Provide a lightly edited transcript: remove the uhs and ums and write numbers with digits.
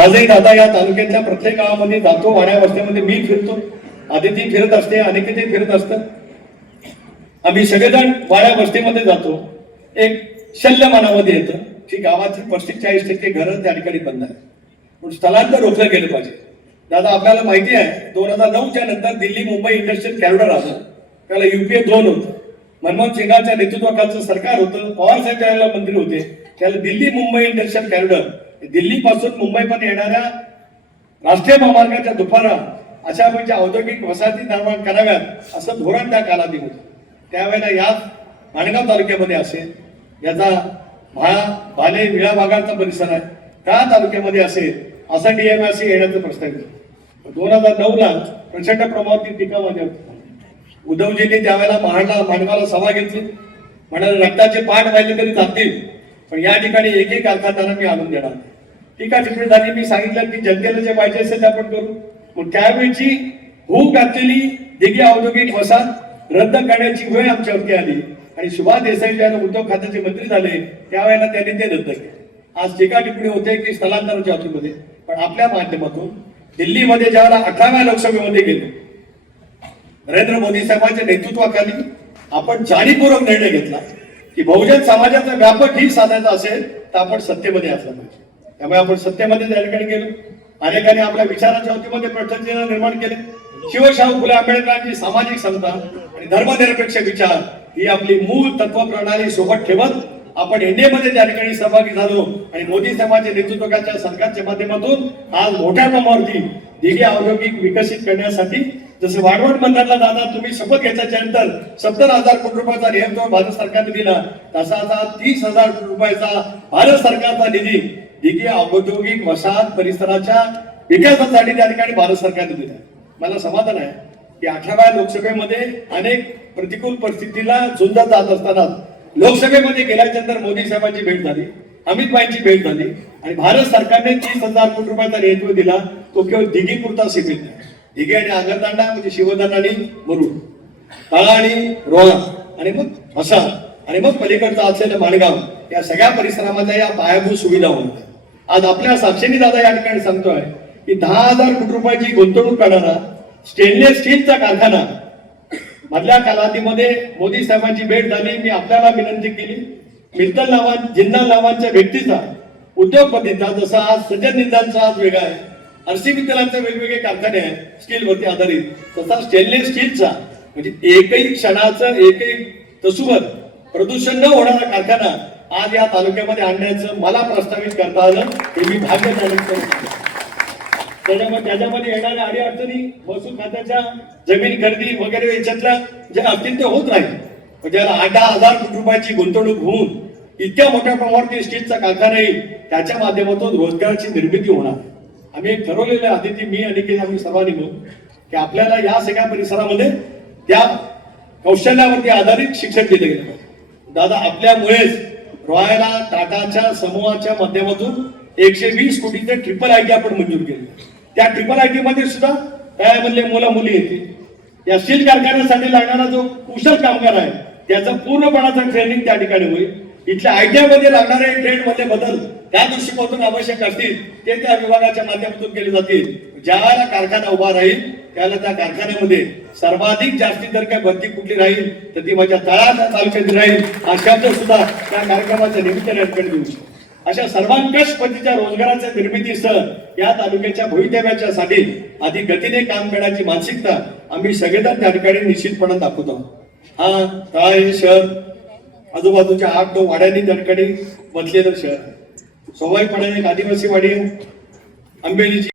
आजही दादा या तालुक्यातल्या प्रत्येक गावामध्ये जातो, वाड्या वस्त्यामध्ये मी फिरतो, आदिती फिरत असते, अनिकेती फिरत असतात. आम्ही सगळेजण वाड्या वस्तीमध्ये जातो. एक शल्य मनामध्ये येतं की गावाची 45% घरं त्या ठिकाणी बंद आहे, पण स्थलांतर रोखलं गेलं पाहिजे. दादा आपल्याला माहिती आहे 2009च्या नंतर दिल्ली मुंबई इंडस्ट्रियल कॉरिडॉर आलं, त्याला UPA 2 होतं. मनमोहन सिंगांच्या नेतृत्वाखालचं सरकार होतं, पवार साहेब त्यावेळेला मंत्री होते. त्याला दिल्ली मुंबई इंडस्ट्रियल कॉरिडॉर, दिल्ली पासून मुंबई पण येणाऱ्या राष्ट्रीय महामार्गाच्या दुपारा अशा म्हणजे औद्योगिक वसाहती निर्माण कराव्यात असं धोरण त्या कालावधीत होतं. त्यावेळेला या माणगाव तालुक्यामध्ये असेल, याचा भाले विळा भागाचा परिसर आहे, त्या तालुक्यामध्ये असेल असा DMRC येण्याचा प्रस्ताव होता. 2009ला प्रचंड प्रमाणावरती टीका माझ्या उद्धवजींनी त्यावेळेला माणगावला सभा घेतली. म्हणाले रक्ताचे पाठ व्हायले तरी जातील, पण या ठिकाणी एक एक कारखाना मी आणून देणार. टीका टिप्पणी झाली. मी सांगितलं की जनतेला जे पाहिजे असेल ते आपण करू. मग त्यावेळीची भूक घातलेली दिघी औद्योगिक वसाहत रद्द करण्याची वेळ आमच्यावरती आली आणि सुभाष देसाई ज्यावेळेला उद्योग खात्याचे मंत्री झाले त्यावेळेला त्यांनी ते रद्द केले. आज टीका टिप्पणी होते की स्थलांतराच्या बाबतीमध्ये, पण आपल्या माध्यमातून दिल्लीमध्ये ज्यावेळेला 18व्या लोकसभेमध्ये गेलो, नरेंद्र मोदी साहेबांच्या नेतृत्वाखाली आपण जाणीवपूर्वक निर्णय घेतला की बहुजन समाजाचा व्यापक हित साधायचा असेल तर आपण सत्तेमध्ये असलं पाहिजे. त्यामुळे आपण सत्तेमध्ये त्या ठिकाणी गेलो. अनेकांनी आपल्या विचाराच्या वतीमध्ये प्रश्नचिन्ह निर्माण केले. शिवशाहू फुले आंबेडकरांची सामाजिक समता आणि धर्मनिरपेक्ष विचार ही आपली मूळ तत्व प्रणाली सोबत ठेवत आपण NDA मध्ये त्या ठिकाणी सहभागी झालो आणि मोदी साहेबांच्या नेतृत्वाच्या सरकारच्या माध्यमातून आज मोठ्या प्रमाणावरती दिघी औद्योगिक विकसित करण्यासाठी जसे वाढवण बंदरला दादा तुम्ही शपथ घेतल्याच्या नंतर 70,000 कोटी रुपयाचा निधी भारत सरकारने दिला, तसा आता 30,000 कोटी रुपयाचा भारत सरकारचा निधी दिघी औद्योगिक वसाहत परिसराच्या विकासासाठी त्या ठिकाणी भारत सरकारने दिला. मला समाधान आहे की 18व्या लोकसभेमध्ये अनेक प्रतिकूल परिस्थितीला झुंजत जात असताना लोकसभेमध्ये गेल्यानंतर मोदी साहेबांची भेट झाली, अमित भाईंची भेट झाली आणि भारत सरकारने 30,000 कोटी रुपयाचा निधी दिला. तो केवळ दिघी पुरता सीमित नाही. दिघी आणि आगरतांडा म्हणजे शिवधन आणि मुरुड, तळा आणि रोहा आणि मग म्हसा आणि मग पलीकडचा असलेलं माणगाव, या सगळ्या परिसरामध्ये या पायाभूत सुविधा होत्या. आज आपल्या साक्षीने दादा या ठिकाणी सांगतोय की 10,000 कोटी रुपयाची गुंतवणूक करणारा स्टेनलेस स्टीलचा कारखाना मधल्या कालावधीमध्ये मोदी साहेबांची भेट झाली. मी आपल्याला विनंती केली मित्तल जिंदाल नावांच्या व्यक्तीचा उद्योगपतीचा, जसा आज सज्जन जिंदालचा आज वेगळा आहे, RC मित्तलांचे वेगवेगळे कारखाने आहेत स्टीलवरती आधारित, तसा स्टेनलेस स्टीलचा म्हणजे एकही क्षणाचं एकही तसूवर प्रदूषण न होणारा कारखाना आज या तालुक्यामध्ये आणण्याचं मला प्रस्तावित करता आलं, हे मी भाग्य त्याच्यामध्ये येणाऱ्या अडीअडचणी महसूल खात्याच्या जमीन खरेदी वगैरे याच्यातल्या जे असतील ते होत राहील. ज्याला 8,000 कोटी रुपयाची गुंतवणूक होऊन इतक्या मोठ्या प्रमाणावरती स्टीलचा कारखाना येईल, त्याच्या माध्यमातून रोजगाराची निर्मिती होणार. आम्ही ठरवलेले आदिती मी आणि आम्ही सर्वांनी मिळून की आपल्याला या सगळ्या परिसरामध्ये त्या कौशल्यावरती आधारित शिक्षण दिलं गेलं पाहिजे. दादा आपल्यामुळेच रॉयला टाटाच्या समूहाच्या माध्यमातून 120 कोटीचे ट्रिपल IT आपण मंजूर केले. त्या ट्रिपल IT मध्ये सुद्धा त्यामधले मुलं मुली येतील. या स्टील कारखान्यासाठी लागणारा जो कुशल कामगार आहे त्याचं पूर्णपणाचं ट्रेनिंग त्या ठिकाणी होईल. इथल्या ITI मध्ये लागणारे ट्रेड मध्ये बदल त्या दृष्टिकोनातून आवश्यक असतील ते त्या विभागाच्या माध्यमातून केले जातील. ज्याला कारखाना उभा राहील त्याला त्या कारखान्यामध्ये सर्वाधिक जास्तीत जर काही भरती कुठली राहील तर ती माझ्या तळा तालुक्यात राहील. हा शब्द सुद्धा त्या कार्यक्रमाच्या निमित्ताने देऊ शकतो. अशा सर्वांकष पद्धतीच्या रोजगाराच्या निर्मितीसह या तालुक्याच्या भवितव्याच्यासाठी अधिक गतीने काम करण्याची मानसिकता आम्ही सगळेजण त्या ठिकाणी निश्चितपणे दाखवत आहोत. हा तळा हे शहर आजूबाजूच्या 8-9 वाड्यांनी त्या ठिकाणी बसलेलं शहर, स्वाभाविकपणे एक आदिवासी वाडी, आंबेलीची